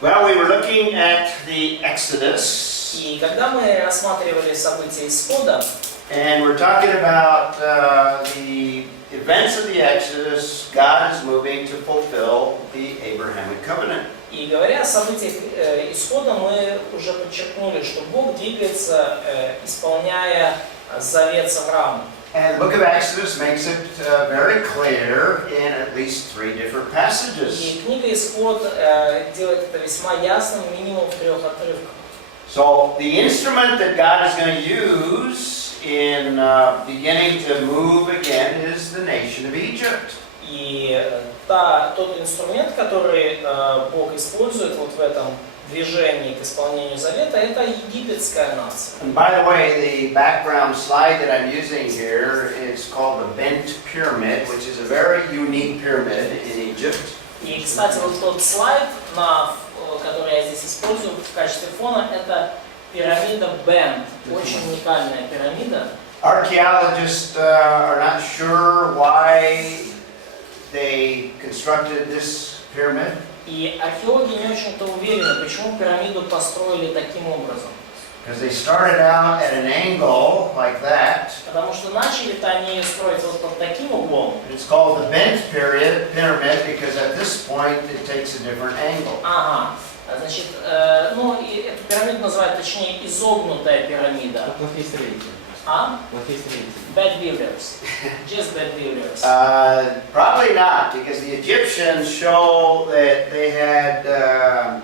Well, we were looking at the Exodus, И когда мы рассматривали события исхода, and we're talking about the events of the Exodus. God is moving to fulfill the Abrahamic covenant. и говоря о событиях исхода, мы уже подчеркнули, что Бог двигается, исполняя завет с Авраамом. And the book of Exodus makes it very clear in at least 3 different passages. И книга Исход делает это весьма ясным, минимум в 3 отрывках. So the instrument that God is going to use in beginning to move again is the nation of Egypt. И тот инструмент, который Бог использует вот в этом движении к исполнению завета, это египетская нация. And by the way, the background slide that I'm using here is called the bent pyramid, which is a very unique pyramid in Egypt. И, кстати, вот тот слайд, который я здесь использую в качестве фона, это пирамида Бент, очень уникальная пирамида. Archaeologists are not sure why they constructed this pyramid. И археологи не очень-то уверены, почему пирамиду построили таким образом. Because they started out at an angle like that. Потому что начали-то они строить вот под таким углом. It's called the bent pyramid because at this point it takes a different angle. Ага. Значит, ну, и эту пирамиду называют, точнее, изогнутая пирамида. А? Bad builders. Just bad builders. Probably not, because the Egyptians show that they had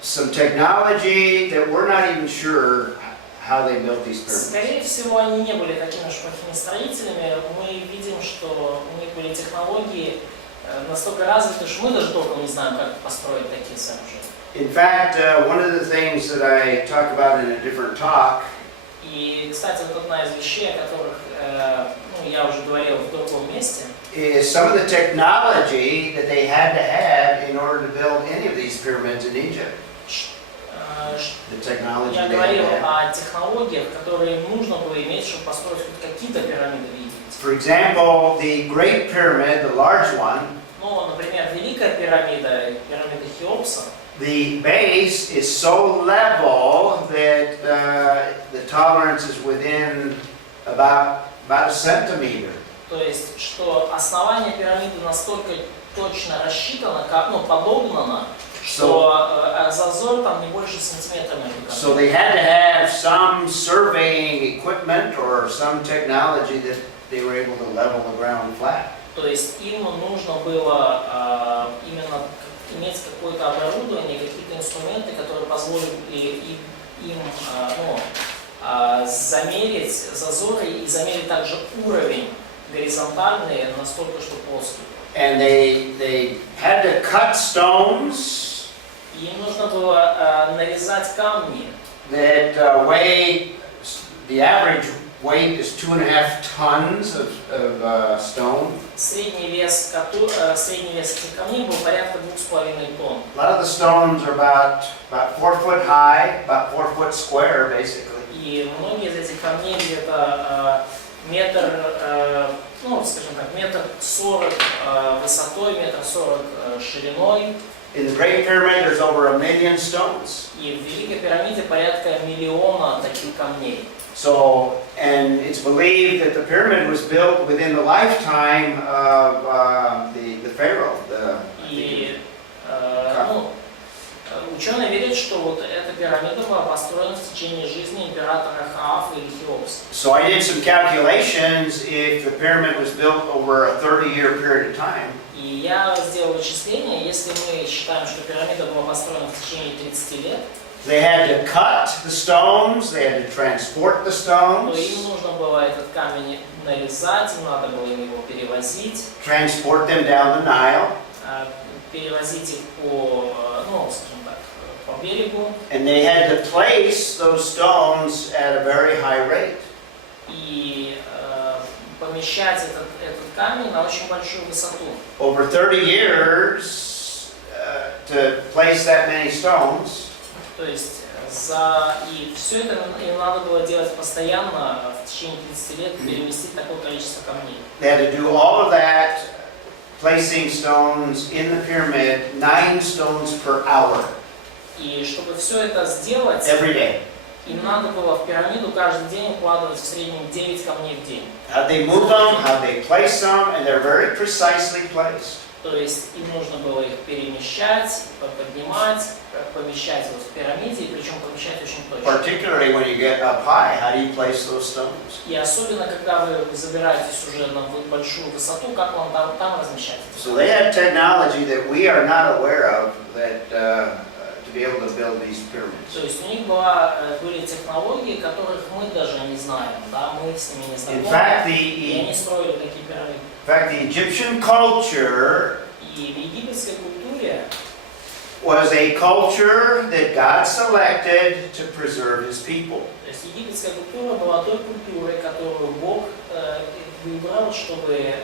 some technology that we're not even sure how they built these pyramids. Скорее всего, они не были такими уж плохими строителями. Мы видим, что у них были технологии настолько развиты, что мы даже толком не знаем, как построить такие сооружения. In fact, one of the things that I talk about in a different talk И, кстати, вот одна из вещей, о которых я уже говорил в другом месте, is some of the technology that they had to have in order to build any of these pyramids in Egypt. The technology я they говорил had. о технологиях, которые нужно было иметь, чтобы построить хоть какие-то пирамиды в Египте. For example, the Great Pyramid, the large one, Ну, например, Великая пирамида, пирамида Хеопса, the base is so level that the tolerance is within about a centimeter. то есть, что основание пирамиды настолько точно рассчитано, подогнано, что зазор там не больше сантиметра между So they had to have some surveying equipment or some technology that they were able to level the ground flat. То есть им нужно было именно иметь какое-то оборудование, какие-то инструменты, которые позволили им замерить зазоры и замерить также уровень горизонтальный настолько, что плоский. And they had to cut stones Им нужно было нарезать камни. that weigh, the average weight is 2.5 tons of stone. Средний вес этих камней был порядка 2,5 тонн. A lot of the stones are about 4 foot high, about 4 foot square, basically. И многие из этих камней где-то метр, скажем так, 1,40 м высотой, 1,40 м шириной. In the Great Pyramid, there's over 1 million stones. И в Великой пирамиде порядка 1 миллиона таких камней. So, and it's believed that the pyramid was built within the lifetime of the Pharaoh. И ученые верят, что вот эта пирамида была построена в течение жизни императора Хаафа или Хеопса. So I did some calculations if the pyramid was built over a 30-year period of time. И я сделал вычисление, если мы считаем, что пирамида была построена в течение 30 лет, They had to cut the stones, they had to transport the то stones, им нужно было этот камень нарезать, им надо было его перевозить, transport them down the Nile, перевозить их по, скажем так, по берегу. and they had to place those stones at a very high rate. И помещать этот камень на очень большую высоту. Over 30 years to place that many stones. То есть и все это им надо было делать постоянно в течение 30 лет, переместить такое количество камней. They had to do all of that placing stones in the pyramid, 9 stones per hour И чтобы все это сделать, every day. им надо было в пирамиду каждый день укладывать в среднем 9 камней в день. How they move them, how they place them, and they're very precisely placed. То есть им нужно было их перемещать, поднимать, помещать вот в пирамиде, и причем помещать очень точно. Particularly when you get up high, how do you place those stones? И особенно, когда вы забираетесь уже на большую высоту, как вам там размещать? So they had technology that we are not aware of that to be able to build these pyramids. То есть у них были технологии, которых мы даже не знаем, да, мы с ними не In знакомы, fact, и они строили такие пирамиды. the Egyptian culture И в египетской культуре was a culture that God selected to preserve His people. То есть египетская культура была той культурой, которую Бог выбрал, чтобы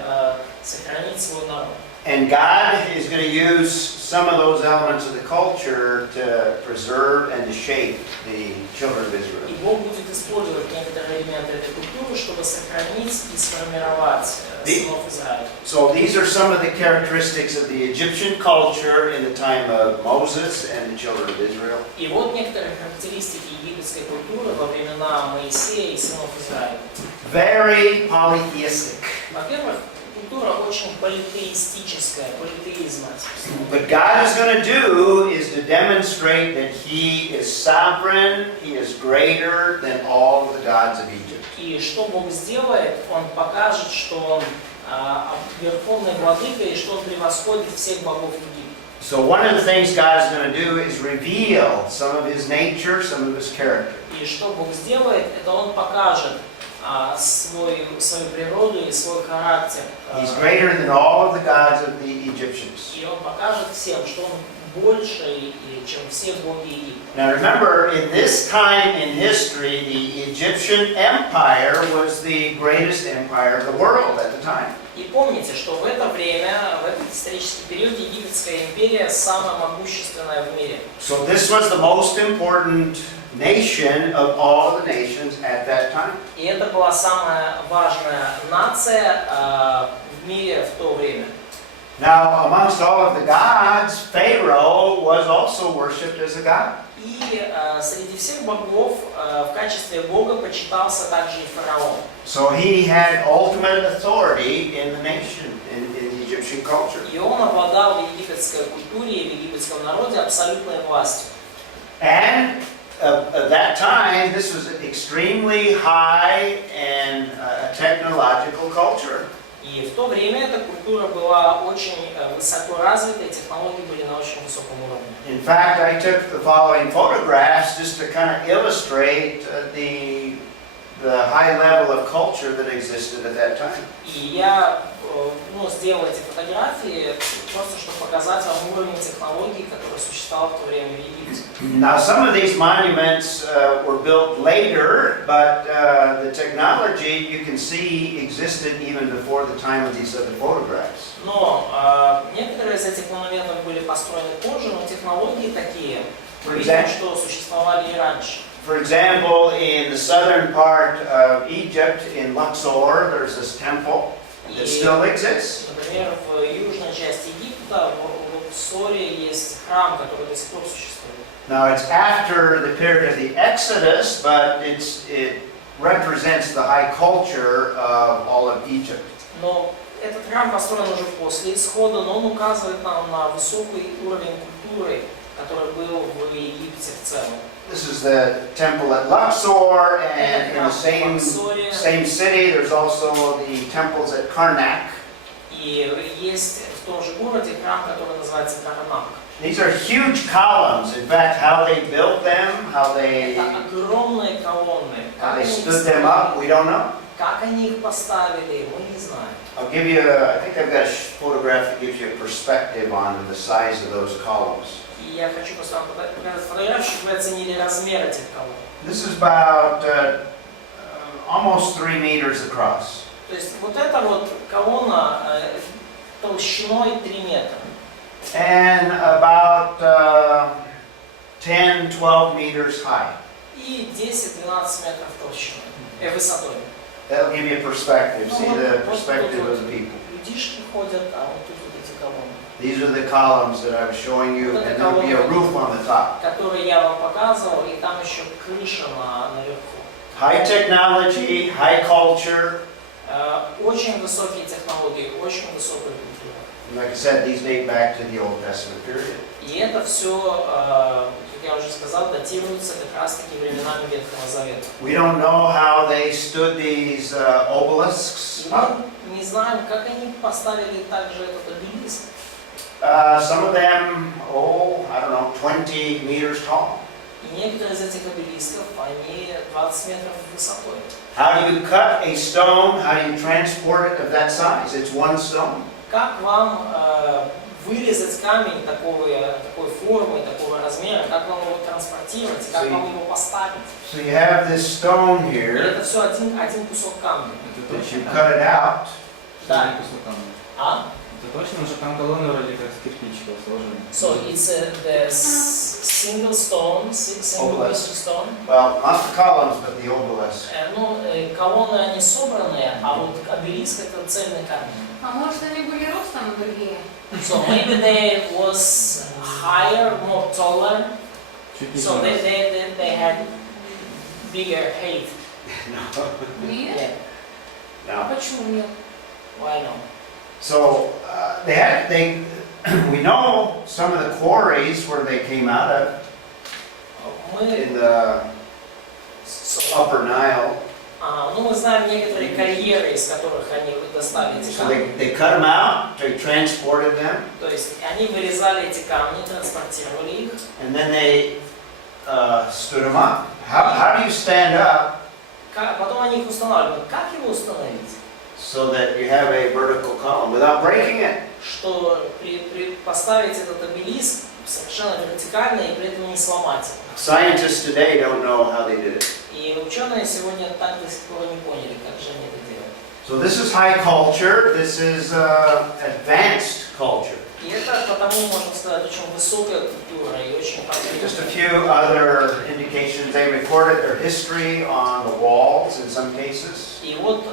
сохранить свой народ. And God is going to use some of those elements of the culture to preserve and to shape the children of Israel. И Бог будет использовать некоторые элементы этой культуры, чтобы сохранить и сформировать сынов Израиля. So these are some of the characteristics of the Egyptian culture in the time of Moses and the children of Israel. И вот некоторые характеристики египетской культуры во времена Моисея и сынов Израиля. Very polytheistic. Во-первых, культура очень политеистическая, политеизм. What God is going to do is to demonstrate that He is sovereign, He is greater than all of the gods of Egypt. И что Бог сделает, Он покажет, что Он верховный владыка и что Он превосходит всех богов Египта. So one of the things God is going to do is reveal some of His nature, some of His character. И что Бог сделает, это Он покажет свою природу и свой характер. He's greater than all of the gods of the Egyptians. И Он покажет всем, что Он больше, чем все боги Египта. Now remember, in this time in history, the Egyptian Empire was the greatest empire of the world at the time. И помните, что в это время, в этот исторический период, Египетская империя самая могущественная в мире. So this was the most important nation of all the nations at that time. И это была самая важная нация в мире в то время. Now, amongst all of the gods, Pharaoh was also worshipped as a god. И среди всех богов в качестве бога почитался также и фараон. So he had ultimate authority in the nation, in the Egyptian culture. И он обладал в египетской культуре и в египетском народе абсолютной властью. And at that time, this was an extremely high and technological culture. И в то время эта культура была очень высоко развита, и технологии были на очень высоком уровне. In fact, I took the following photographs just to kind of illustrate the high level of culture that existed at that time. И я сделал эти фотографии просто, чтобы показать вам уровень технологий, который существовал в то время в Египте. Now, some of these monuments were built later, but the technology you can see existed even before the time of these other photographs. Но некоторые из этих монументов были построены позже, но технологии такие, видим, что существовали и раньше. For example, in the southern part of Egypt, in Luxor, there's this temple that still exists. Например, в южной части Египта, в Луксоре, есть храм, который до сих пор существует. Now, it's after the period of the Exodus, but it represents the high culture of all of Egypt. Но этот храм построен уже после исхода, но он указывает нам на высокий уровень культуры, который был в Египте в целом. This is the temple at Luxor, and in the same city, there's also the temples at Karnak. И есть в том же городе храм, который называется Карнак. These are huge columns. In fact, how they built them, how they stood them up, we don't know. Как они их поставили, мы не знаем. I'll give you I think I've got a photograph that gives you a perspective on the size of those columns. И я хочу просто вам показать фотографию, чтобы вы оценили размер этих колонн. This is about almost 3 meters across. То есть вот эта вот колонна толщиной 3 метра. And about 10-12 meters high. И 10-12 метров толщиной, высотой. That'll give you a perspective. See the perspective of the people. Людишки ходят, а вот тут вот эти колонны. These are the columns that I was showing you, and there will be a roof on the top. Которые я вам показывал, и там еще крыша наверху. High technology, high culture. Очень высокие технологии, очень высокая культура. Like I said, these date back to the Old Testament period. И это все, как я уже сказал, датируется как раз-таки временами Ветхого Завета. We don't know how they stood these obelisks up. Мы не знаем, как они поставили также этот обелиск. Some of them, I don't know, 20 meters tall. И некоторые из этих обелисков, они 20 метров высотой. How do you cut a stone? How do you transport it of that size? It's one stone. Как вам вырезать камень такой формы, такого размера, как вам его транспортировать, как вам его поставить? So you have this stone И here это все один кусок камня. that you cut it out. Да. А? Это точно, что там колонны вроде как с кирпичиков сложены. So it's the single stone, single piece of stone. Well, not the columns, but the obelisk. Ну, колонны они собранные, а вот обелиск это цельный камень. А может они были ростом другие? So maybe they was higher, more taller. So they had bigger height. Нет? Yeah. No. Почему нет? Why not? So we know some of the quarries where they came out of Мы, in the Upper Nile. ну, мы знаем некоторые карьеры, из которых они достали эти So камни. they cut them out, they transported them, То есть они вырезали эти камни, транспортировали их. and then they stood them up. How do you stand up Потом они их устанавливают. Как его установить? so that you have a vertical column without breaking it? Что поставить этот обелиск совершенно вертикально и при этом не сломать его. Scientists today don't know how they did it. И ученые сегодня так до сих пор не поняли, как же они это делают. So this is high culture. This is advanced culture. И это потому, можно сказать, очень высокая культура и очень Just a продвинутая. few other indications. They recorded their history on the walls in some cases. И вот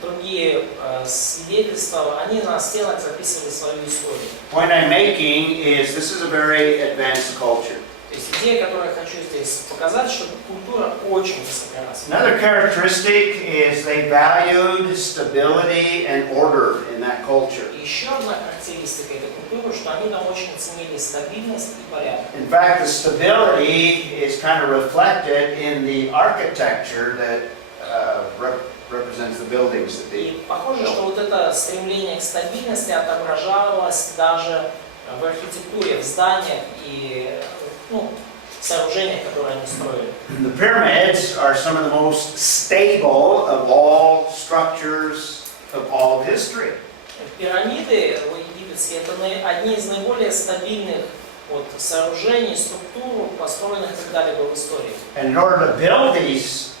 другие свидетельства, они на стенах записывали свою историю. Point I'm making is this is a very advanced culture. То есть идея, которую я хочу здесь показать, что культура очень высокоразвита. Another characteristic is they valued stability and order in that culture. И еще одна характеристика этой культуры, что они там очень ценили стабильность и порядок. In fact, the stability is kind of reflected in the architecture that represents the buildings that they И похоже, что built. вот это стремление к стабильности отображалось даже в архитектуре, в зданиях и сооружениях, которые они строили. The pyramids are some of the most stable of all structures of all history. Пирамиды египетские — это одни из наиболее стабильных сооружений, структур, построенных когда-либо в истории. And in order to build these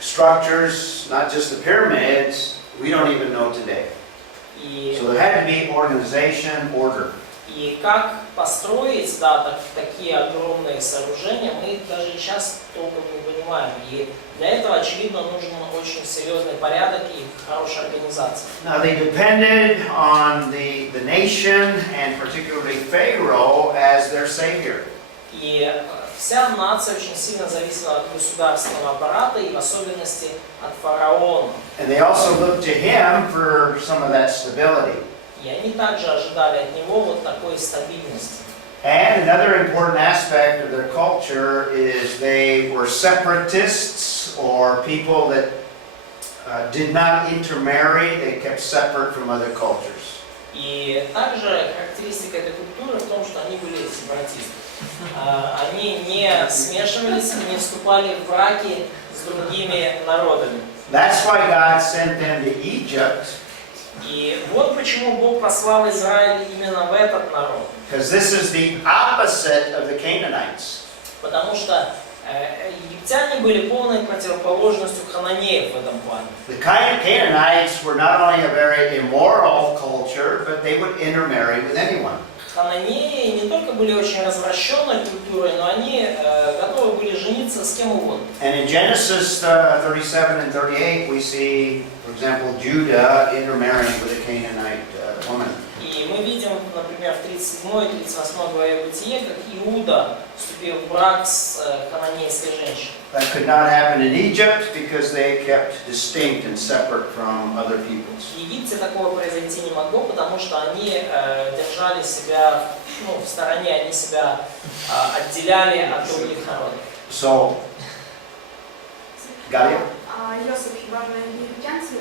structures, not just the pyramids, we don't even know today. И So there had to be organization, order. И как построить, такие огромные сооружения, мы даже сейчас толком не понимаем. И для этого, очевидно, нужен очень серьезный порядок и хорошая организация. Now they depended on the nation and particularly Pharaoh as their savior. И вся нация очень сильно зависела от государственного аппарата и в особенности от фараона. And they also looked to him for some of that stability. И они также ожидали от него такой стабильности. And another important aspect of their culture is they were separatists or people that did not intermarry. They kept separate from other cultures. И также характеристика этой культуры в том, что они были сепаратисты. Они не смешивались, не вступали в браки с другими народами. That's why God sent them to Egypt. И вот почему Бог послал Израиль именно в этот народ. Because this is the opposite of the Canaanites. Потому что египтяне были полной противоположностью хананеев в этом плане. The Canaanites were not only a very immoral culture, but they would intermarry with anyone. хананеи не только были очень развращенной культурой, но они готовы были жениться с кем угодно. And in Genesis 37 and 38, we see, for example, Judah intermarrying with a Canaanite woman. И мы видим, например, в 37 и 38 главе Бытие, как Иуда вступил в брак с хананейской женщиной. That could not happen in Egypt because they kept distinct and separate from other peoples. В Египте такого произойти не могло, потому что они держали себя в стороне, они себя отделяли от других народов. So, Галя? Йосиф хіба ж не єгиптянці?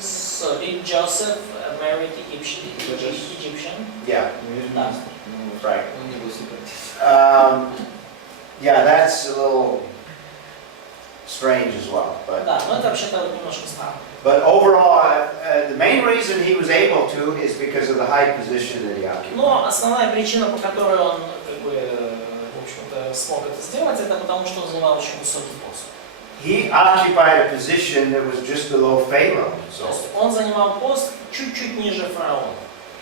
So did Joseph marry Egyptian? Yeah, Да. right. Он не был сепаратист. Yeah, that's a little strange as well. But Да, но это вообще-то немножко странно. But overall, the main reason he was able to is because of the high position that he occupied. Но основная причина, по которой он, в общем-то, смог это сделать, это потому, что он занимал очень высокий пост. He occupied a position that was just below Pharaoh. То есть он занимал пост чуть-чуть ниже фараона.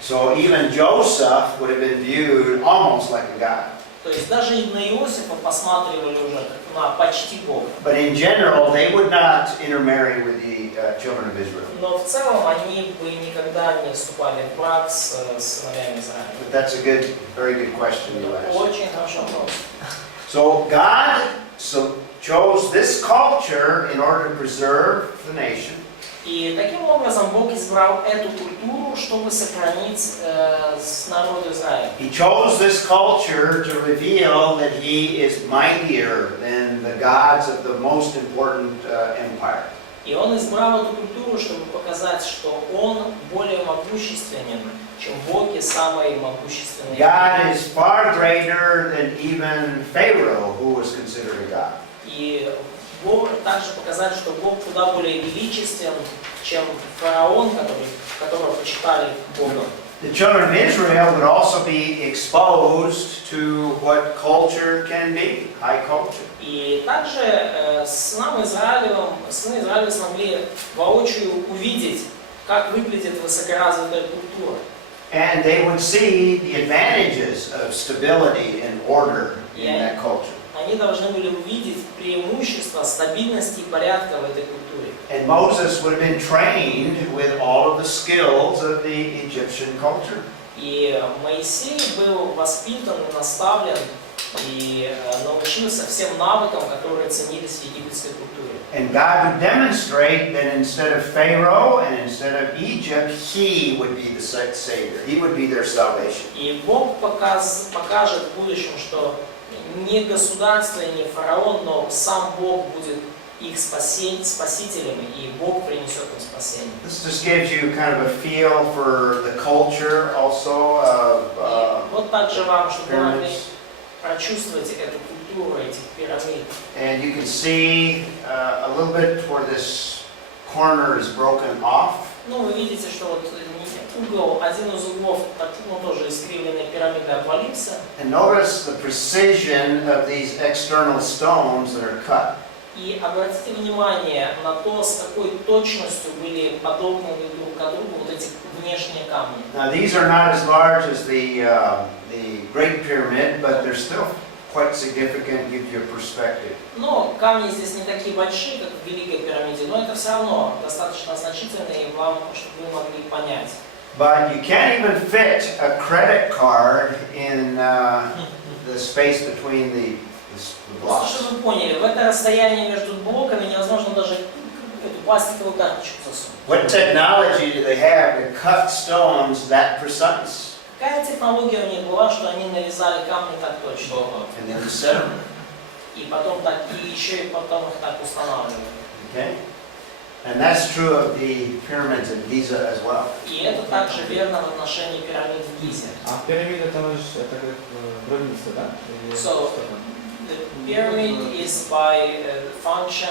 So even Joseph would have been viewed almost like a god. То есть даже на Иосифа посматривали уже как на почти Бога. But in general, they would not intermarry with the children of Israel. Но в целом они бы никогда не вступали в брак с сыновьями Израиля. But that's a good, very good question you asked. Очень хороший вопрос. So God chose this culture in order to preserve the nation. И таким образом Бог избрал эту культуру, чтобы сохранить народ Израиля. He chose this culture to reveal that He is mightier than the gods of the most important empire. И Он избрал эту культуру, чтобы показать, что Он более могущественен, чем боги самые могущественные. God is far greater than even Pharaoh, who was considered a god. И Бог также показать, что Бог куда более величествен, чем фараон, которого почитали Богом. The children of Israel would also be exposed to what culture can be, high culture. И также сыны Израиля смогли воочию увидеть, как выглядит высокоразвитая культура. And they would see the advantages of stability and order in that culture. Они должны были увидеть преимущества стабильности и порядка в этой культуре. And Moses would have been trained with all of the skills of the Egyptian culture. И Моисей был воспитан и наставлен и научился всем навыкам, которые ценились в египетской культуре. And God would demonstrate that instead of Pharaoh and instead of Egypt, He would be the Savior. He would be their salvation. И Бог покажет в будущем, что не государство и не фараон, но сам Бог будет их спасителем, и Бог принесет им спасение. This just gives you kind of a feel for the culture also of Вот также вам, чтобы вы могли pyramids. прочувствовать эту культуру, этих пирамид. And you can see a little bit where this corner is broken off. Ну, вы видите, что вот угол, один из углов, тоже искривленной пирамиды обвалился. And notice the precision of these external stones that are cut. И обратите внимание на то, с какой точностью были подогнаны друг к другу вот эти внешние камни. Now these are not as large as the Great Pyramid, but they're still quite significant, gives you a perspective. Но камни здесь не такие большие, как в Великой пирамиде, но это все равно достаточно значительные, и вам, чтобы вы могли понять. But you can't even fit a credit card in the space between the Просто blocks. чтобы вы поняли, в это расстояние между блоками невозможно даже эту пластиковую карточку засунуть. What technology do they have to cut stones that precise? Какая технология у них была, что они нарезали камни так точно? And then set them. И потом так, и еще и потом их так устанавливали. Okay? And that's true of the pyramids in Giza as well. И это также верно в отношении пирамид в Гизе. А пирамида там это как гробница, да? Или So, что там? the pyramid is by function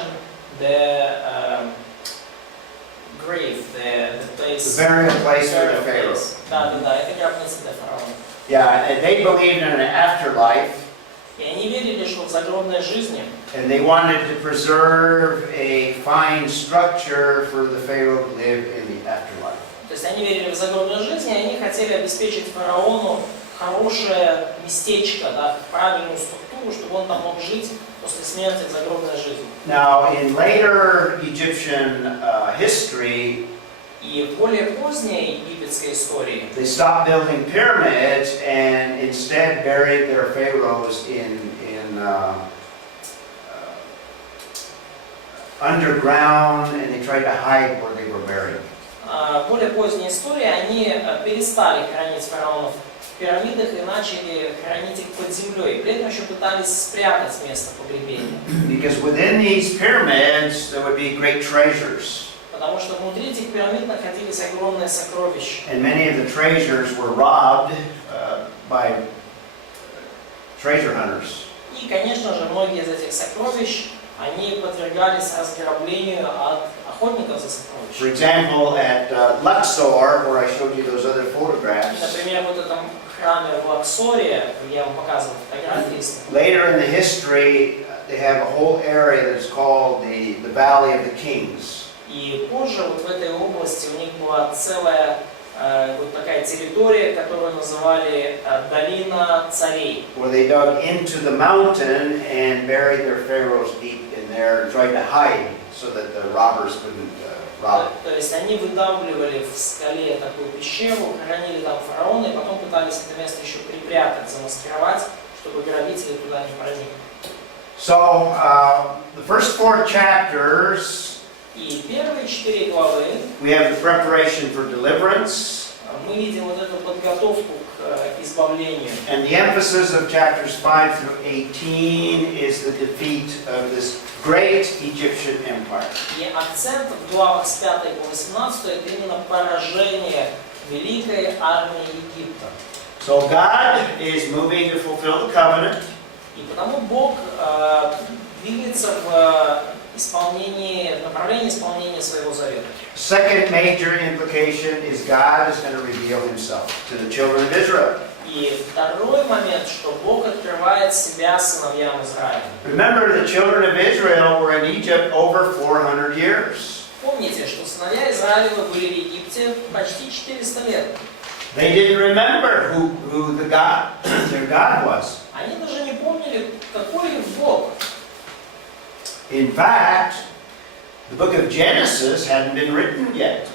the grave, the place. The burial place for the burial pharaoh. place. Да, это гробница для фараона. Yeah, and they believed in an afterlife, И они верили, что в загробной жизни, and they wanted to preserve a fine structure for the pharaoh to live in the afterlife. то есть они верили в загробную жизнь, и они хотели обеспечить фараону хорошее местечко, да, правильную структуру, чтобы он там мог жить после смерти в загробной жизни. Now, in later Egyptian history, И в более поздней египетской истории they stopped building pyramids and instead buried their pharaohs in underground, and they tried to hide where they were buried. в более поздней истории они перестали хранить фараонов в пирамидах и начали хранить их под землей. При этом еще пытались спрятать место погребения. Because within these pyramids there would be great treasures. Потому что внутри этих пирамид находились огромные сокровища. And many of the treasures were robbed by treasure hunters. И, конечно же, многие из этих сокровищ, они подвергались разграблению от охотников за For сокровищами. example, at Luxor, where I showed you those other photographs, Например, вот в этом храме в Лаксоре, я вам показывал фотографии, later in the history, they have a whole area that is called the Valley of the Kings. и позже вот в этой области у них была целая вот такая территория, которую называли Долина царей. Where they dug into the mountain and buried their pharaohs deep in there and tried to hide so that the robbers couldn't rob it. То есть они выдавливали в скале такую пещеру, хранили там фараона, и потом пытались это место еще припрятать, замаскировать, чтобы грабители туда не проникли. So, the first 4 chapters, И первые 4 главы we have the preparation for deliverance, мы видим вот эту подготовку к избавлению. and the emphasis of chapters 5 through 18 is the defeat of this great Egyptian empire. И акцент в главах с 5 по 18 это именно поражение великой армии Египта. So God is moving to fulfill the covenant. И потому Бог двигается в направлении исполнения своего завета. Second major implication is God is going to reveal himself to the children of Israel. И второй момент, что Бог открывает себя сыновьям Израиля. Remember, the children of Israel were in Egypt over 400 years. Помните, что сыновья Израилева были в Египте почти 400 лет. They didn't remember who the God, their God was. Они даже не помнили, какой их Бог. In fact, the book of Genesis hadn't been written yet.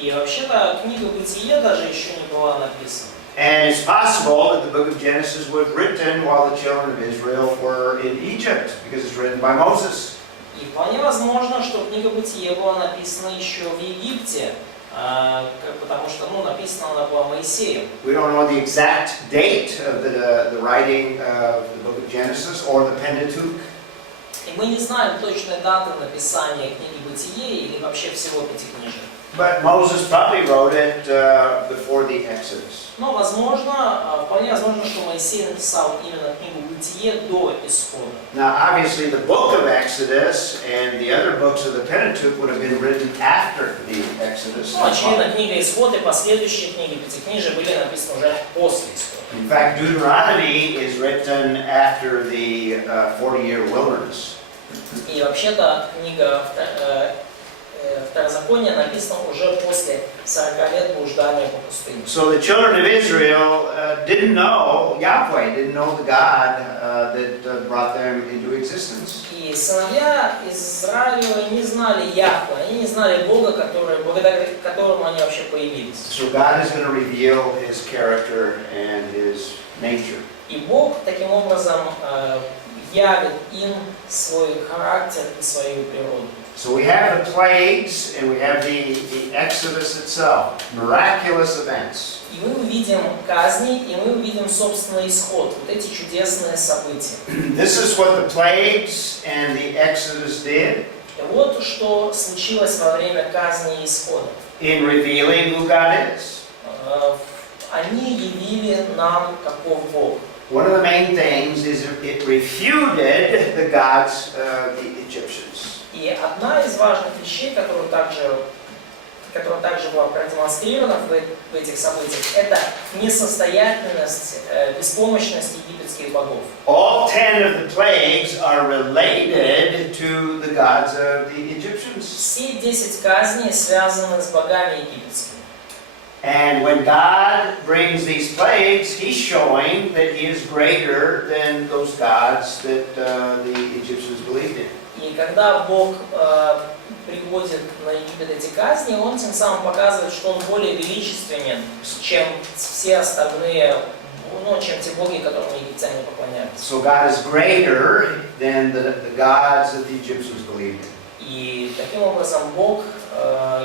И вообще-то книга Бытие даже еще не была написана. And it's possible that the book of Genesis was written while the children of Israel were in Egypt, because it's written by Moses. И вполне возможно, что книга Бытие была написана еще в Египте, потому что, написана она была Моисеем. We don't know the exact date of the writing of the book of Genesis or the Pentateuch. И мы не знаем точной даты написания книги Бытие или вообще всего Пятикнижия. But Moses probably wrote it before the Exodus. Но вполне возможно, что Моисей написал именно книгу Бытие до Исхода. Now, obviously, the book of Exodus and the other books of the Pentateuch would have been written after the Exodus. Очевидно, книга Исход и последующие книги Пятикнижия были написаны уже после Исхода. In fact, Deuteronomy is written after the 40-year wilderness. И вообще-то книга Второзакония написана уже после 40 лет блуждания по пустыне. So the children of Israel didn't know Yahweh, didn't know the God that brought them into existence. И сыновья Израилева не знали Яхве, они не знали Бога, благодаря которому они вообще появились. So God is going to reveal His character and His nature. И Бог таким образом явит им свой характер и свою природу. So we have the plagues and we have the Exodus itself, miraculous events. И мы увидим казни, и мы увидим собственный исход, вот эти чудесные события. This is what the plagues and the Exodus did И вот что случилось во время казни и исхода. in revealing who God is. Они явили нам, каков Бог. One of the main things is it refuted the gods of the Egyptians. И одна из важных вещей, которая также была продемонстрирована в этих событиях, это несостоятельность, беспомощность египетских богов. All 10 of the plagues are related to the gods of the Egyptians. Все 10 казней связаны с богами египетскими. And when God brings these plagues, He's showing that He is greater than those gods that the Egyptians believed in. И когда Бог приводит на Египет эти казни, Он тем самым показывает, что Он более величественен, чем все остальные, ну, чем те боги, которым египтяне поклонялись. So God is greater than the gods that the Egyptians believed in. И таким образом Бог,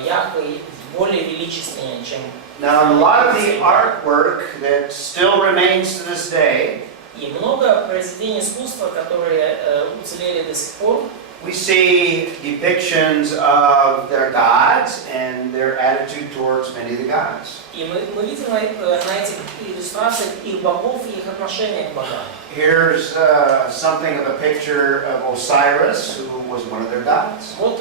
Яхве, более величественен, чем... Now, a lot of the artwork that still remains to this day, И много произведений искусства, которые уцелели до сих пор, we see depictions of their gods and their attitude towards many of the gods. и мы видим на этих иллюстрациях их богов и их отношения к богам. Here's something of a picture of Osiris, who was one of their gods. Вот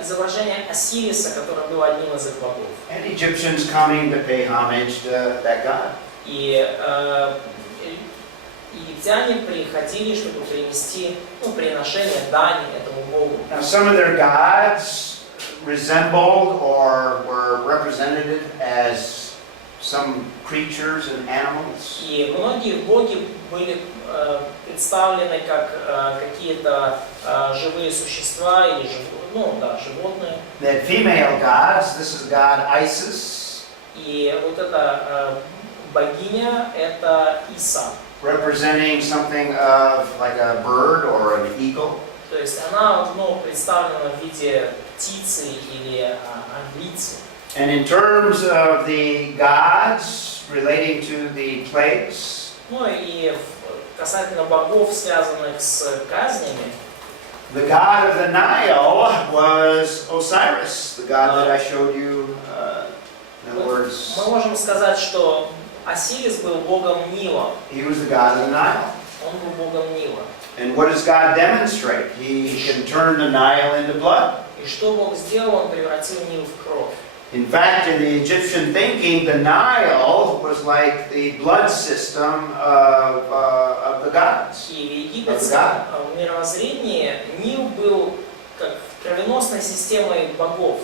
изображение Осириса, который был одним из их богов. And Egyptians coming to pay homage to that god. И египтяне приходили, чтобы принести приношение, дань этому богу. Now, some of their gods resembled or were represented as some creatures and animals. И многие боги были представлены как какие-то живые существа или животные. They had female gods. This is god Isis, И вот эта богиня — это Иса. representing something of like a bird or an eagle. То есть она представлена в виде птицы или орлицы. And in terms of the gods relating to the plagues, Ну и касательно богов, связанных с казнями, the god of the Nile was Osiris, the god that I showed you. In other words, мы можем сказать, что Осирис был богом Нила. he was the god of the Nile. Он был богом Нила. And what does God demonstrate? He can turn the Nile into blood. И что Бог сделал? Он превратил Нил в кровь. In fact, in the Egyptian thinking, the Nile was like the blood system of the gods. И в египетском мировоззрении Нил был как кровеносной системой богов.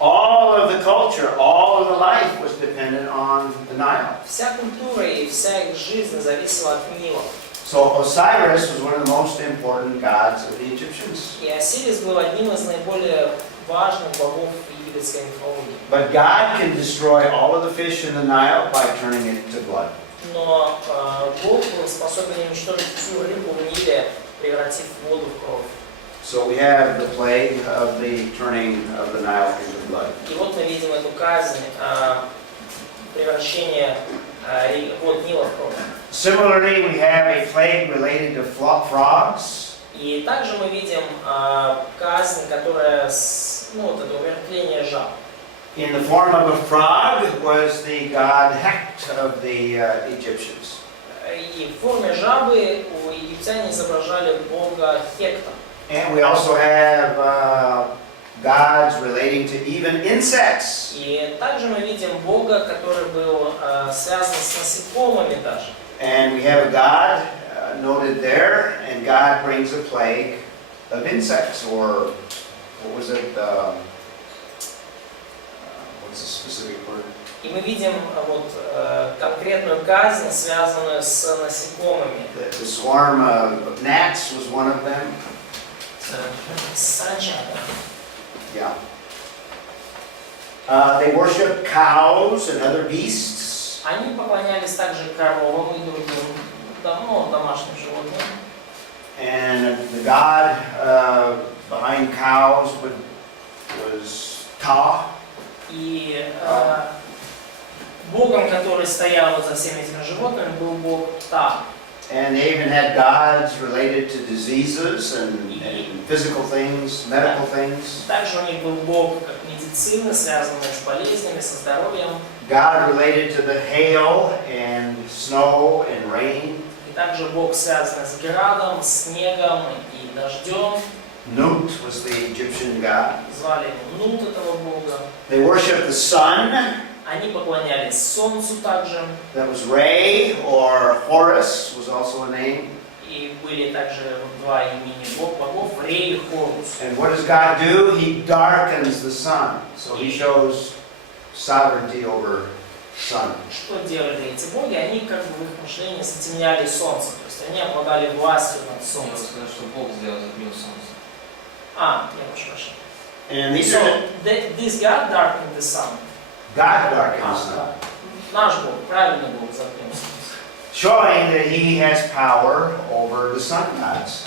All of the culture, all of the life was dependent on the Nile. Вся культура и вся их жизнь зависела от Нила. So Osiris was one of the most important gods of the Egyptians. И Осирис был одним из наиболее важных богов египетской мифологии. But God can destroy all of the fish in the Nile by turning it to blood. Но Бог был способен уничтожить всю рыбу в Ниле, превратив воду в кровь. So we have the plague of the turning of the Nile into blood. И вот мы видим эту казнь, превращение вод Нила в кровь. Similarly, we have a plague related to frogs. И также мы видим казнь, которая, это умертвление жаб. In the form of a frog was the god Hecht of the Egyptians. И в форме жабы у египтяне изображали бога Хекта. And we also have gods relating to even insects. И также мы видим бога, который был связан с насекомыми даже. And we have a god noted there, and God brings a plague of insects, or what was it? What's the specific word? И мы видим конкретную казнь, связанную с насекомыми. The swarm of gnats was one of them. Саранча, да? Yeah. They worshipped cows and other beasts. Они поклонялись также коровам и другим домашним животным. And the god behind cows was Ka. И богом, который стоял за всеми этими животными, был бог Та. And they even had gods related to diseases and physical things, medical things. Также у них был бог как медицины, связанный с болезнями, со здоровьем. God related to the hail and snow and rain. И также бог, связанный с градом, снегом и дождем. Nut was the Egyptian god. Звали его Нут, этого бога. They worshipped the sun. Они поклонялись солнцу также. That was Ray, or Horus was also a name. И были также два имени богов, Рэй и Хорус. And what does God do? He darkens the sun. So He shows sovereignty over sun. Что делали эти боги? Они как бы в их мышлении затемняли солнце, то есть они обладали властью над Я солнцем. сказал, что Бог сделал затмил солнце. Я прошу прощения. And these So, are this God darkened the sun. God darkened the sun, Наш Бог, правильный Бог затмил солнце. showing that He has power over the sun gods.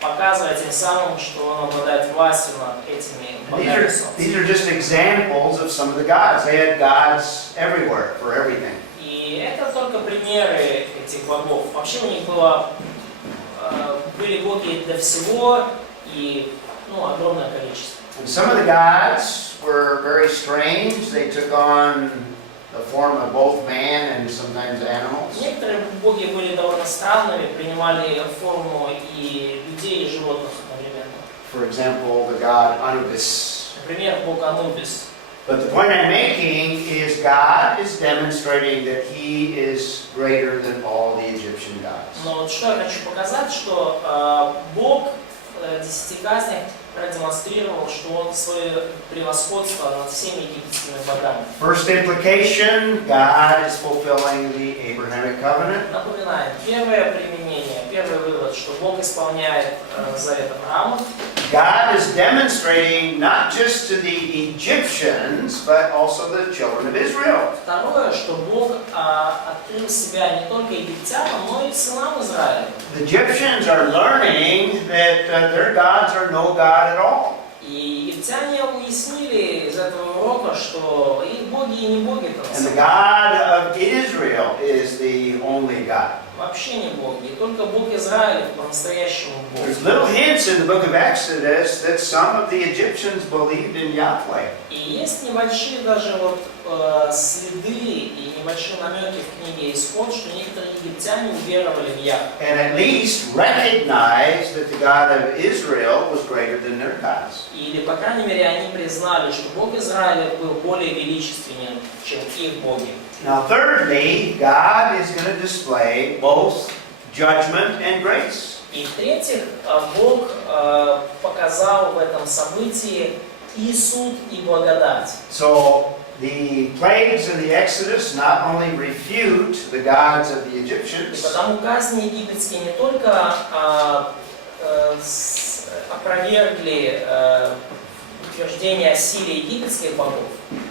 Показывая тем самым, что он обладает властью над этими богами солнца. These are just examples of some of the gods. They had gods everywhere for everything. И это только примеры этих богов. Вообще у них были боги для всего и огромное количество. And some of the gods were very strange. They took on the form of both man and sometimes animals. Некоторые боги были довольно странными, принимали форму и людей, и животных одновременно. For example, the god Anubis. Например, бог Анубис. But the point I'm making is God is demonstrating that He is greater than all the Egyptian gods. Но вот что я хочу показать, что Бог в 10 казнях продемонстрировал, что он свое превосходство над всеми египетскими богами. First implication, God is fulfilling the Abrahamic covenant. Напоминаем, первое применение, первый вывод, что Бог исполняет завет Авраама. God is demonstrating not just to the Egyptians, but also the children of Israel. Второе, что Бог открыл себя не только египтянам, но и сынам Израиля. The Egyptians are learning that their gods are no God at all. И египтяне уяснили из этого урока, что их боги и не боги там. And the God of Israel is the only God. Вообще не боги, и только Бог Израиля по-настоящему Бог. There's little hints in the book of Exodus that some of the Egyptians believed in Yahweh. И есть небольшие даже следы и небольшие намеки в книге Исход, что некоторые египтяне уверовали в Яхве. And at least recognized that the God of Israel was greater than their gods. Или, по крайней мере, они признали, что Бог Израиля был более величественен, чем их боги. Now thirdly, God is going to display both judgment and grace. И в-третьих, Бог показал в этом событии и суд, и благодать. So the plagues in the Exodus not only refute the gods of the И Egyptians, потому казни египетские не только опровергли утверждение о силе египетских богов,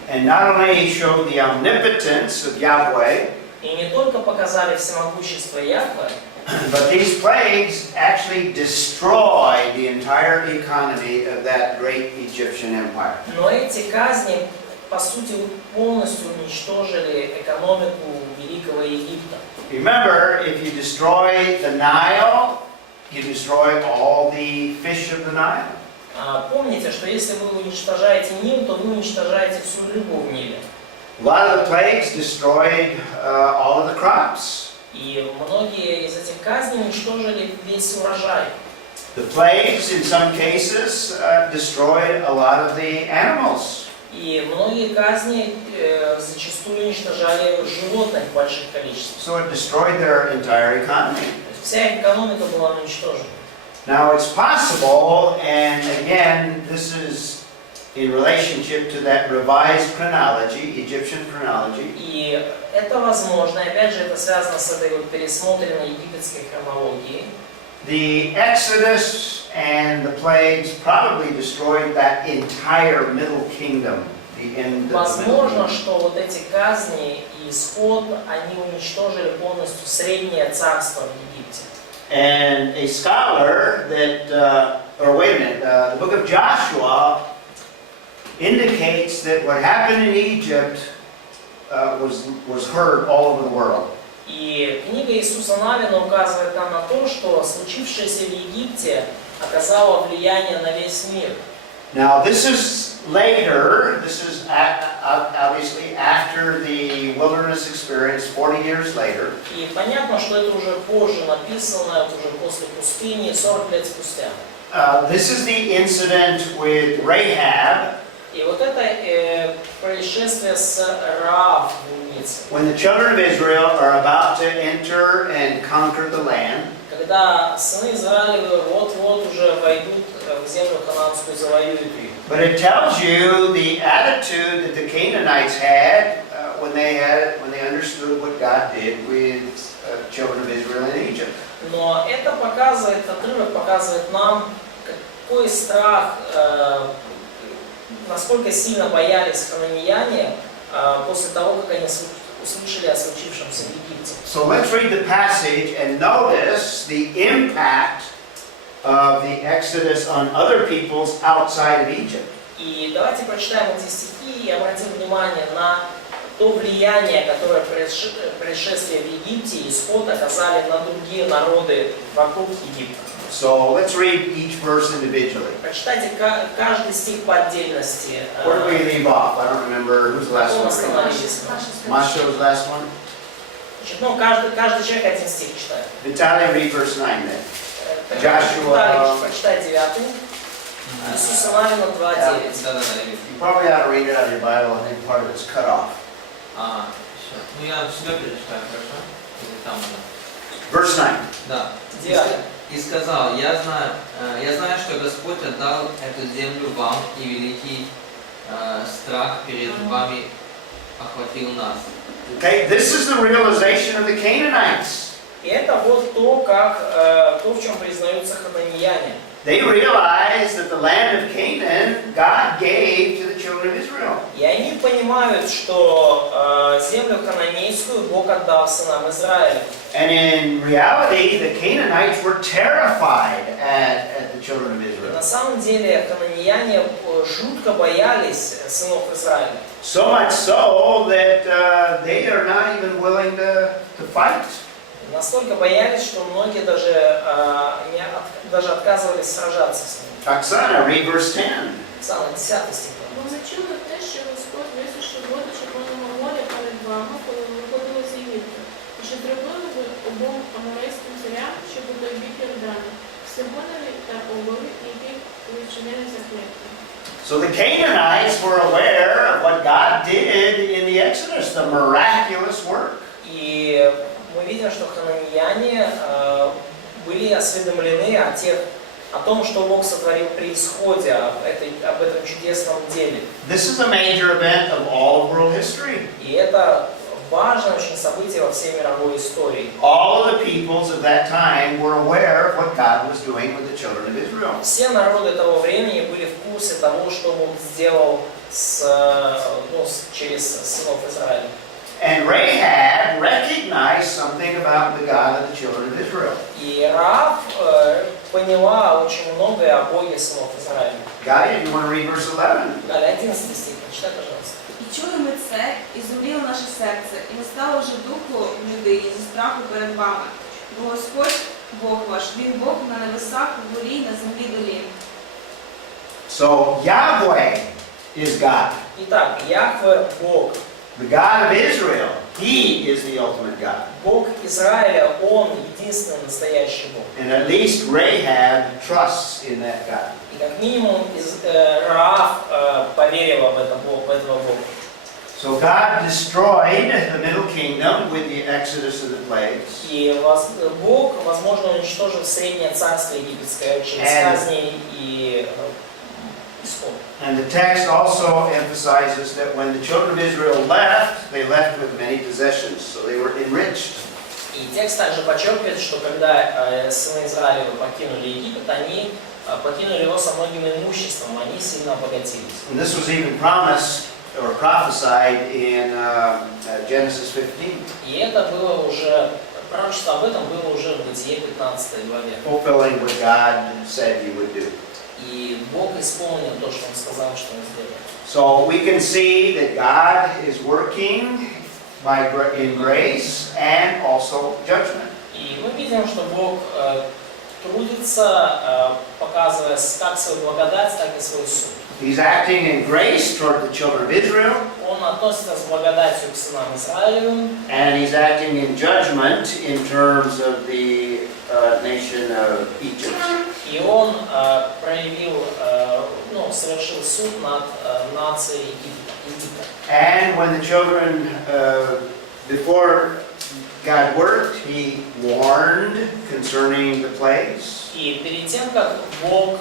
and not only show the omnipotence of Yahweh, и не только показали всемогущество Яхве, but these plagues actually destroy the entire economy of that great Egyptian empire. но эти казни, по сути, полностью уничтожили экономику Великого Египта. Remember, if you destroy the Nile, you destroy all the fish of the Nile. Помните, что если вы уничтожаете Нил, то вы уничтожаете всю рыбу в Ниле. A lot of the plagues destroyed all of the crops. И многие из этих казней уничтожили весь урожай. The plagues, in some cases, destroyed a lot of the animals. И многие казни зачастую уничтожали животных в больших количествах. So it destroyed their entire economy. То есть вся их экономика была уничтожена. Now it's possible, and again, this is in relationship to that revised chronology, Egyptian chronology. И это возможно, и опять же это связано с этой вот пересмотренной египетской хронологией. The Exodus and the plagues probably destroyed that entire Middle Kingdom, the end of the Middle Возможно, Kingdom. что вот эти казни и исход, они уничтожили полностью среднее царство в Египте. And a scholar that, the book of Joshua indicates that what happened in Egypt was heard all over the world. И книга Иисуса Навина указывает нам на то, что случившееся в Египте оказало влияние на весь мир. Now this is later, this is obviously after the wilderness experience, 40 years later. И понятно, что это уже позже написано, это уже после пустыни, 40 лет спустя. This is the incident with Rahab. И вот это происшествие с Раав блудницей. When the children of Israel are about to enter and conquer the land, Когда сыны Израилевы вот-вот уже войдут в землю ханаанскую, завоюют ее. But it tells you the attitude that the Canaanites had when they understood what God did with children of Israel in Egypt. Но это показывает, отрывок показывает нам, какой страх, насколько сильно боялись хананеяне после того, как они услышали о случившемся в Египте. So let's read the passage and notice the impact of the Exodus on other peoples outside of Egypt. И давайте прочитаем эти стихи и обратим внимание на то влияние, которое происшествия в Египте и исход оказали на другие народы вокруг Египта. So let's read each verse individually. Прочитайте каждый стих по отдельности. Where do we leave off? I don't remember who's the last one. Masha was the last one. Значит, ну, каждый человек один стих читает. Vitaly, read verse 9 then. Joshua. Виталий, прочитай 9. Иисуса Навина 2:9. You probably ought to read it out of your Bible. I think part of it's cut off. Все. Ну я себя перечитаю, хорошо? Или там уже? Verse 9. Да. 9. И сказал, я знаю, что Господь отдал эту землю вам, и великий страх перед вами охватил нас. Okay, this is the realization of the Canaanites. И это вот то, в чем признаются хананеяне. They realized that the land of Canaan God gave to the children of Israel. И они понимают, что землю хананейскую Бог отдал сынам Израиля. And in reality, the Canaanites were terrified at the children of Israel. На самом деле хананеяне жутко боялись сынов Израиля. So much so that they are not even willing to fight. Настолько боялись, что многие даже отказывались сражаться с ними. Оксана, read verse 10. Оксана, 10 стих. Вони чули те, що Господь висушив воду Червоного моря перед вами, коли ви виходили з Єгипту. І що зробили ви обом аморейським царям, що по той бік Йордану, Сигонові та Огові, яких ви вчинили закляття. So the Canaanites were aware of what God did in the Exodus, the miraculous work. И мы видим, что хананеяне были осведомлены о том, что Бог сотворил при исходе, об этом чудесном деле. This is a major event of all of world history. И это важное очень событие во всей мировой истории. All of the peoples of that time were aware of what God was doing with the children of Israel. Все народы того времени были в курсе того, что Бог сделал через сынов Израиля. And Rahab recognized something about the God of the children of Israel. И Рав поняла очень многое о Боге сынов Израиля. Guy, if you want to read verse 11. Далее 11 стих, прочитай, пожалуйста. І чули ми це, і зумріло наше серце, і не стало вже духу в людині зі страху перед вами. Бо Господь, Бог ваш, Він Бог на небесах, в горі, на землі долі. So Yahweh is God. Итак, Яхве Бог. The God of Israel, He is the ultimate God. Бог Израиля, Он единственный настоящий Бог. And at least Rahab trusts in that God. И как минимум Раав поверила в этого Бога. So God destroyed the middle kingdom with the exodus of the plagues. И Бог, возможно, уничтожил Среднее Царство Египетское через казни и исход. And the text also emphasizes that when the children of Israel left, they left with many possessions, so they were enriched. И текст также подчеркивает, что когда сыны Израилева покинули Египет, они покинули его со многим имуществом, они сильно обогатились. And this was even promised or prophesied in Genesis 15. И это было уже, пророчество об этом было уже в Бытие 15 главе. Fulfilling what God said He would do. И Бог исполнил то, что Он сказал, что Он сделает. So we can see that God is working in grace and also judgment. И мы видим, что Бог трудится, показывая как свою благодать, так и свой суд. He's acting in grace toward the children of Israel. Он относится с благодатью к сынам Израилевым. And He's acting in judgment in terms of the nation of Egypt. И Он совершил суд над нацией Египта. And when the children, before God worked, He warned concerning the plagues. И перед тем, как Бог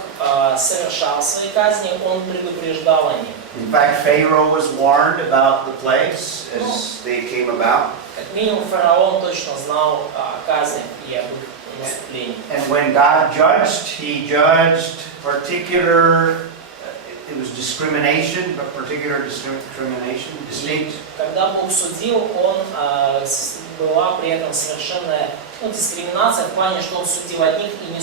совершал свои казни, Он предупреждал о них. In fact, Pharaoh was warned about the plagues as they came about. Как минимум, фараон точно знал о казнях и об их наступлении. And when God judged, He judged particular, it was discrimination, but particular discrimination, distinct. Когда Бог судил, была при этом совершенная дискриминация в плане, что Он судил одних и не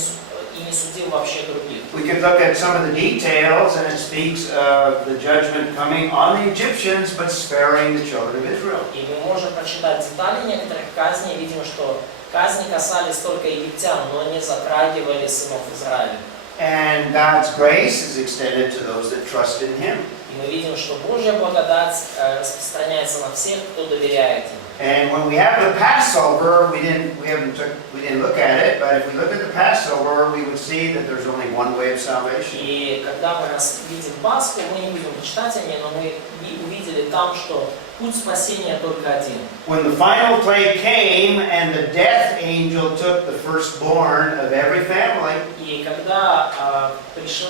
судил вообще других. We could look at some of the details, and it speaks of the judgment coming on the Egyptians, but sparing the children of Israel. И мы можем прочитать детали некоторых казней, видим, что казни касались только египтян, но не затрагивали сынов Израиля. And God's grace is extended to those that trust in Him. И мы видим, что Божья благодать распространяется на всех, кто доверяет Ему. And when we have the Passover, we didn't look at it, but if we look at the Passover, we would see that there's only one way of salvation. И когда мы видим Пасху, мы не будем читать о ней, но мы увидели там, что путь спасения только один. When the final plague came and the death angel took the firstborn of every family, И когда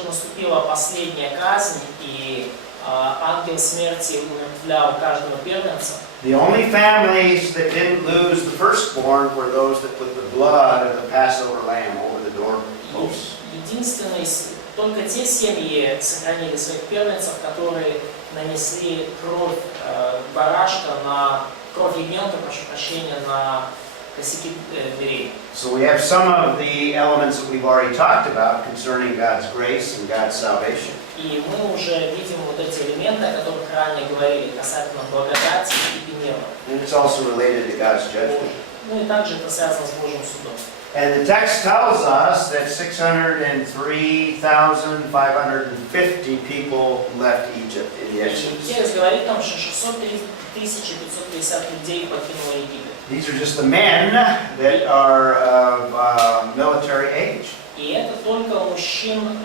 наступила последняя казнь, и ангел смерти умертвлял каждого первенца, the only families that didn't lose the firstborn were those that put the blood of the Passover lamb over the doorposts. единственные, только те семьи сохранили своих первенцев, которые нанесли кровь барашка кровь ягненка, прошу прощения, на косяки дверей. So we have some of the elements that we've already talked about concerning God's grace and God's salvation. И мы уже видим вот эти элементы, о которых ранее говорили, касательно благодати и гнева. And it's also related to God's judgment. Ну и также это связано с Божьим судом. And the text tells us that 603,550 people left Egypt in the И Exodus. текст говорит нам, что 603 550 людей покинуло Египет. These are just the men that are of military age. И это только мужчин,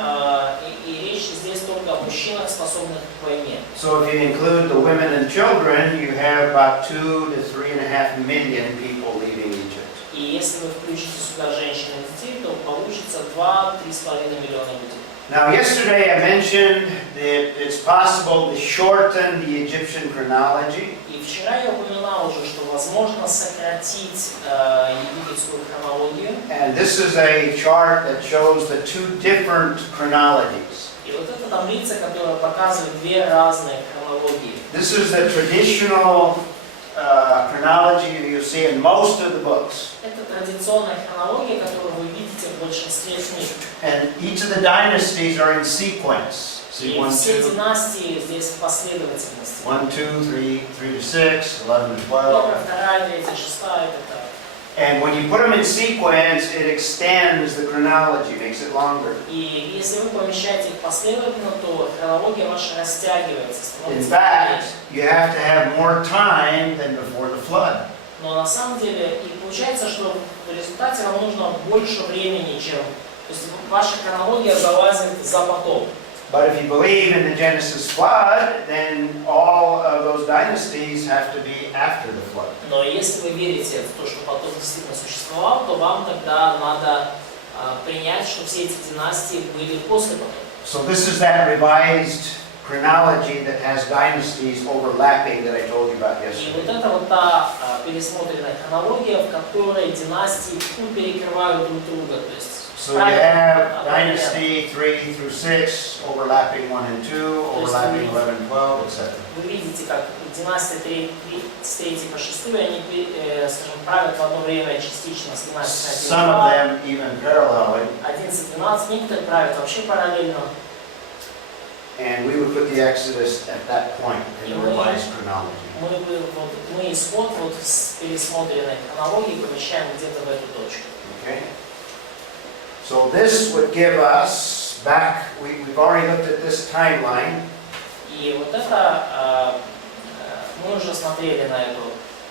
и речь здесь только о мужчинах, способных к войне. So if you include the women and children, you have about 2 to 3.5 million people leaving Egypt. И если вы включите сюда женщин и детей, то получится 2-3,5 миллиона людей. Now, yesterday I mentioned that it's possible to shorten the Egyptian chronology. И вчера я упоминал уже, что возможно сократить египетскую хронологию. And this is a chart that shows the two different chronologies. И вот эта таблица, которая показывает две разные хронологии. This is the traditional chronology you'll see in most of the books. Это традиционная хронология, которую вы видите в большинстве книг. And each of the dynasties are in sequence. See, И 1, все 2, династии здесь в последовательности. 1, 2, 3, 3 to 6, 11 to 12. Первая, вторая, третья, шестая, это так. And when you put them in sequence, it extends the chronology, makes it longer. И если вы помещаете их последовательно, то хронология ваша растягивается, In становится fact, длиннее. you have to have more time than before the flood. Но на самом деле и получается, что в результате вам нужно больше времени, чем... То есть ваша хронология залазит за потом. But if you believe in the Genesis flood, then all of those dynasties have to be after the flood. Но если вы верите в то, что потом действительно существовал, то вам тогда надо принять, что все эти династии были после потопа. So this is that revised chronology that has dynasties overlapping that I told you about И yesterday. вот это вот та пересмотренная хронология, в которой династии перекрывают друг друга. То есть So you have dynasty 3 through 6 overlapping 1 and 2, overlapping 11, 12, etc. Вы видите, как династия с 3 по 6, они, скажем, правят в одно время частично с династией Some of them even paralleling. 11-12, некоторые правят вообще параллельно. And we would put the Exodus at that point in the revised chronology. Мы исход вот с пересмотренной хронологией помещаем где-то в эту точку. Okay? So this would give us back, we've already looked at this timeline. И вот это, мы уже смотрели на эту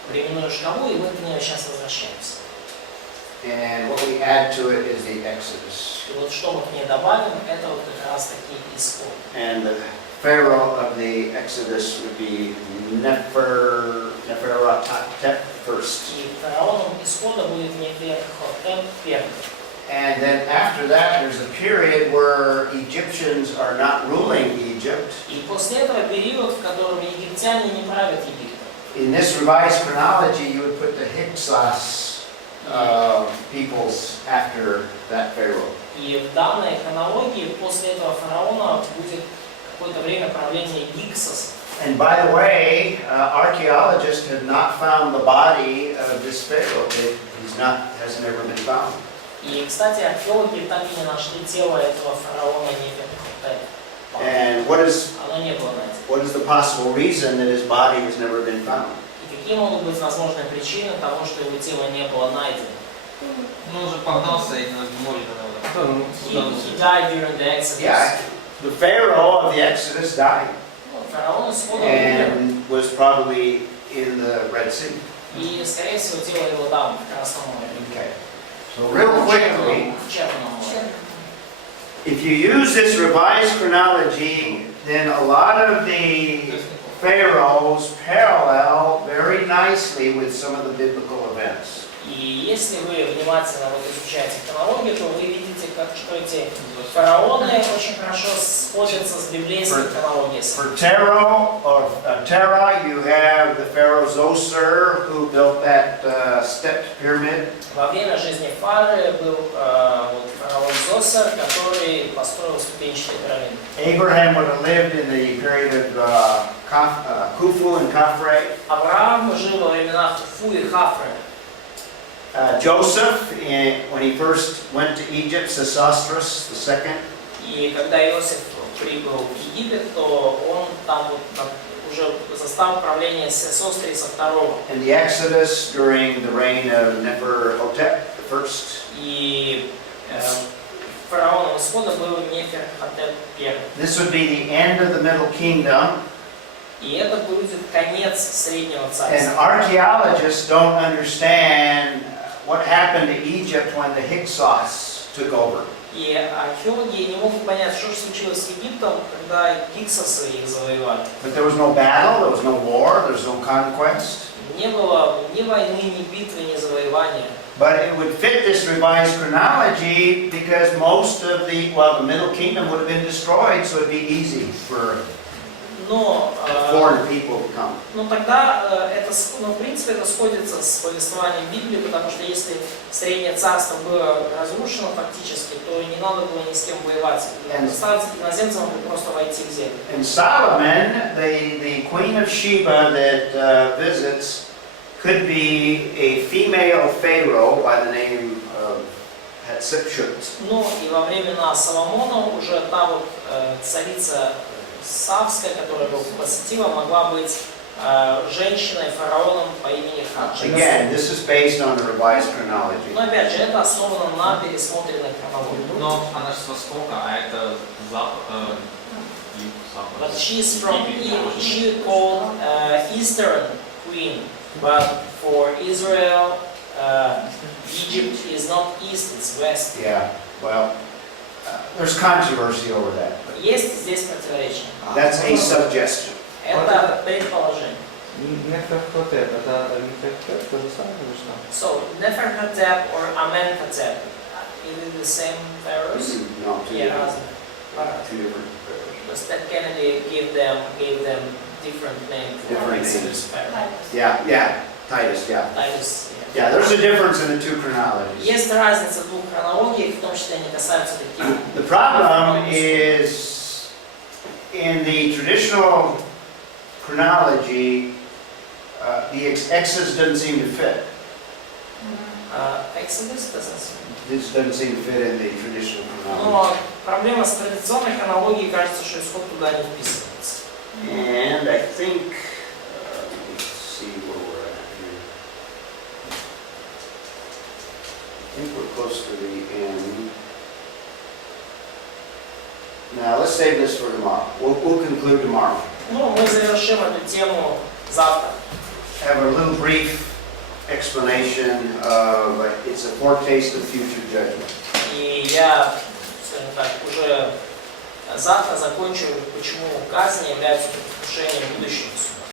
временную шкалу, и мы к ней сейчас возвращаемся. And what we add to it is the Exodus. И вот что мы к ней добавим, это вот как раз таки исход. And the pharaoh of the Exodus would be Nefertari first. И фараоном And then after that, there's a period where Egyptians are not ruling Egypt. И после этого период, в котором египтяне не правят Египтом. In this revised chronology, you would put the Hyksos peoples after that Pharaoh. И в данной хронологии после этого фараона будет какое-то время правления Гиксоса. And by the way, archaeologists have not found the body of this Pharaoh. Has never been found. И, кстати, археологи так и не нашли тело этого фараона Нефертитепи. And Оно не было найдено. what is the possible reason that his body has never been found? И какие могут быть возможные причины того, что его тело не было найдено? Ну, уже погнался и на море, наверное. He died during the Exodus. Yeah, the Pharaoh of the Exodus died Ну, фараон исхода умер. and was probably in the Red Sea. И, скорее всего, тело его там, в Красном море. Okay. So real quickly, В Черном море. if you use this revised chronology, then a lot of the pharaohs parallel very nicely with some of the biblical events. И если вы внимательно изучаете хронологию, то вы видите, что эти фараоны очень хорошо сходятся с библейской хронологией. For Terah, you have the pharaoh Zoser who built that stepped pyramid. Во время жизни Фары был фараон Зосер, который построил ступенчатые пирамиды. Abraham would have lived in the period of Khufu and Khafre. Авраам жил во времена Хуфу и Хафры. Joseph, when he first went to Egypt, Sesostris II. И когда Иосиф прибыл в Египет, то он там уже застал правление Сесостриса II. And the Exodus during the reign of Neferhotep I. И фараоном исхода был Нефертитепи I. This would be the end of the Middle Kingdom. И это будет конец Среднего And Царства. archaeologists don't understand what happened to Egypt when the Hyksos took over. И археологи не могут понять, что же случилось с Египтом, когда гиксосы их завоевали. But there was no battle, there was no war, there was no conquest. Не было ни войны, ни битвы, ни завоевания. But it would fit this revised chronology because most of the Middle Kingdom would have been destroyed, so it'd be easy for Но, foreign people to come. но тогда в принципе, это сходится с повествованием Библии, потому что если Среднее Царство было разрушено фактически, то не надо было ни с кем воевать. Достаточно иноземцам просто войти в землю. And Solomon, the queen of Sheba that visits, could be a female pharaoh by the name of Hatshepsut. Ну и во времена Соломона уже та царица Савская, которая была посетила, могла быть женщиной, фараоном по имени Хатшепсут. Again, this is based on the revised chronology. Но опять же, это основано на пересмотренной хронологии. Но она же с востока, а это запад. But she's from she called Eastern Queen, but for Israel, Egypt is not east, it's west. Yeah, well, there's controversy over that. Есть здесь противоречие. That's a suggestion. Это предположение. Нефертитеп, это Нефертитеп, то же самое, конечно. So Neferhotep or Amenhotep, is it the same pharaohs? No, two Yeah, different. разные. Two different pharaohs. Because Ted Kennedy gave them different name for Different Exodus names. pharaoh. Yeah, Titus, yeah. Titus, Yeah, there's a difference in the two chronologies. Есть разница в двух хронологиях, в том числе они касаются таких. The problem is in the traditional chronology, the Exodus doesn't seem to fit. Exodus This doesn't seem to fit in the traditional chronology. Но проблема с традиционной хронологией, кажется, что исход туда не вписывается. And I think, let's see where we're at here. I think we're close to the end. Now, let's save this for tomorrow. We'll conclude tomorrow. Ну, мы завершим эту тему завтра. Have a little brief explanation of, it's a foretaste of future judgment. И я, скажем так, уже завтра закончу, почему казни являются предвкушением будущего суда.